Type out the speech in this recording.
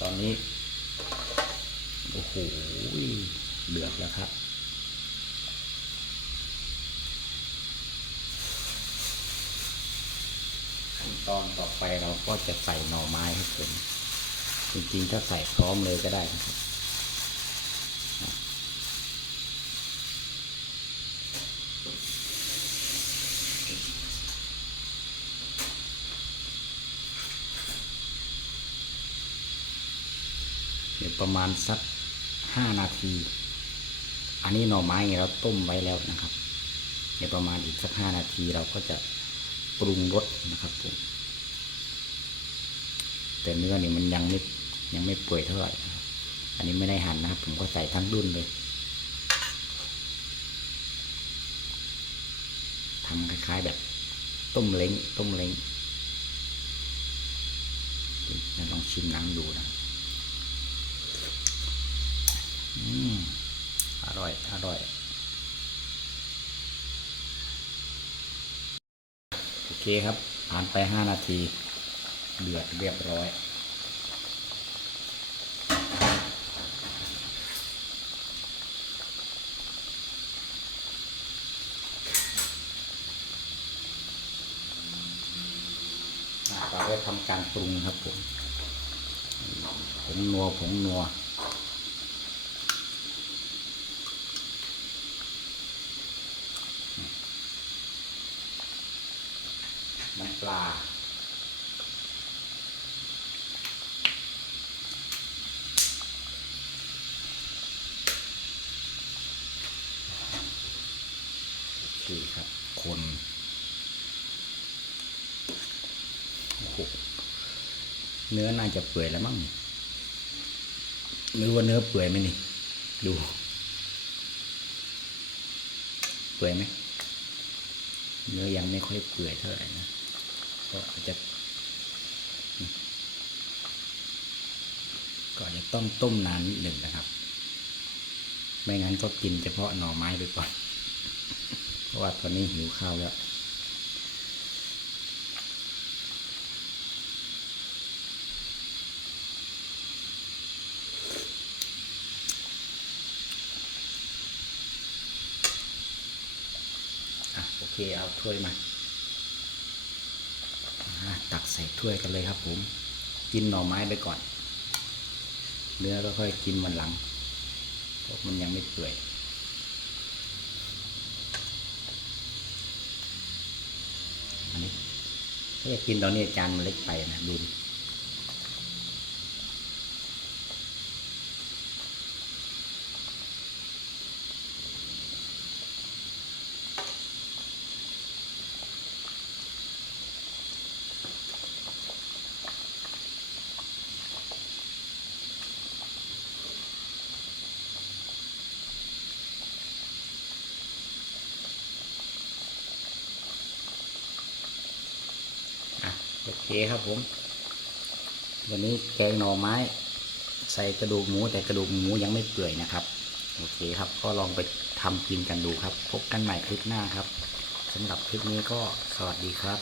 ตอนนี้ โอ้โหเดือดแล้วครับ ขั้นตอนต่อไปเราก็จะใส่หน่อไม้ครับผมจริงๆถ้าใส่พร้อมเลยก็ได้นะครับ เดี๋ยวประมาณสักห้านาที อันนี้หน่อไม้เราต้มไว้แล้วนะครับ เดี๋ยวประมาณอีกสักห้านาทีเราก็จะปรุงรสนะครับผมแต่เนื้อนี่มันยังไม่ยังไม่เปื่อยเท่าไหร่อันนี้ไม่ได้หั่นนะครับ ผมก็ใส่ทั้งดุนเลยทำคล้ายๆแบบ ต้มเล้งต้มเล้งลองชิมน้ำดูนะครับ อร่อย อร่อย โอเคครับ ผ่านไปห้านาที เดือดเรียบร้อย เราได้ทำการปรุงครับผมผงนัวผงนัว น้ำ ปลา โอเคครับ คนโอ้โหเนื้อน่าจะเปื่อยแล้วมั้งไม่รู้ว่าเนื้อเปื่อยไหมนี่ ดู เปื่อยไหมเนื้อยังไม่ค่อยเปื่อยเท่าไหร่นะ ก็อาจจะ ก็อาจจะต้องต้มนานนิดหนึ่งนะครับ ไม่งั้นก็กินเฉพาะหน่อไม้ไปก่อน เพราะว่าตอนนี้หิวข้าวแล้วอะโอเคเอาถ้วยมา ตักใส่ถ้วยกันเลยครับผม กินหน่อไม้ไปก่อน เนื้อก็ค่อยกินวันหลัง เพราะมันยังไม่เปื่อยอันนี้ถ้าจะกินตอนนี้จานมันเล็กไปนะดูดิอะ โอเคครับผม วันนี้แกงหน่อไม้ ใส่กระดูกหมูแต่กระดูกหมูยังไม่เปื่อยนะครับ โอเคครับ ก็ลองไปทำกินกันดูครับ พบกันใหม่คลิปหน้าครับสำหรับคลิปนี้ก็สวัสดีครับ